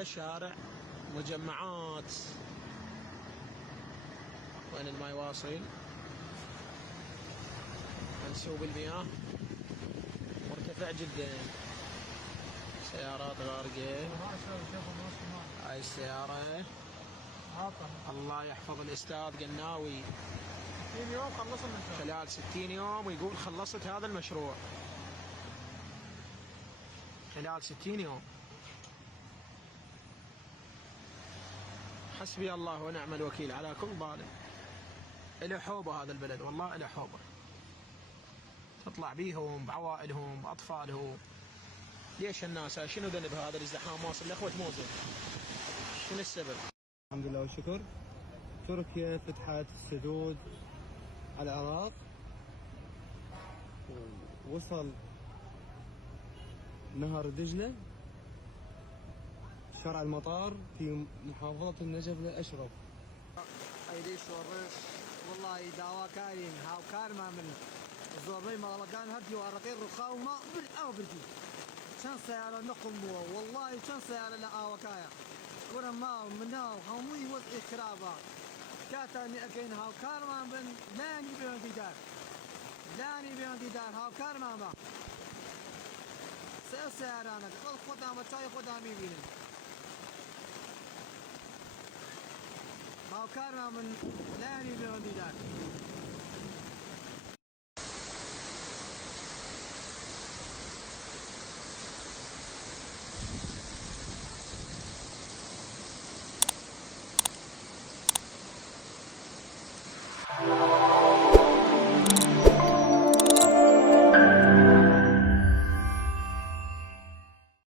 هذا شارع مجمعات. وين الماء واصل؟ منسوب المياه مرتفع جدا، سيارات غارقة. هاي السيارة الله يحفظ الأستاذ قناوي 60 يوم خلص المشروع، خلال 60 يوم، ويقول خلصت هذا المشروع خلال 60 يوم. حسبي الله ونعم الوكيل على كل ظالم. إله حوبة هذا البلد، والله إله حوبة، تطلع بيهم بعوائلهم بأطفالهم. ليش الناس شنو ذنب هذا الازدحام واصل لأخوة موزة؟ شنو السبب؟ الحمد لله والشكر. تركيا فتحت سدود على العراق، ووصل نهر دجلة شارع المطار في محافظة النجف لأشرف. ايدي شورش والله داوا كاين هاو كارما من زوري مالكان هدي وارقي رخاوما بالأو بردي كان سيارة نقم والله كان سيارة لا وكايا ورا ما مناو هموي وضع خرابة كاتاني اكين هاو كارما من لاني بيون ديدار لاني بيون ديدار هاو كارما ما سيارة انا قل خدام وشاي خدام يبيني هاو كارما من لاني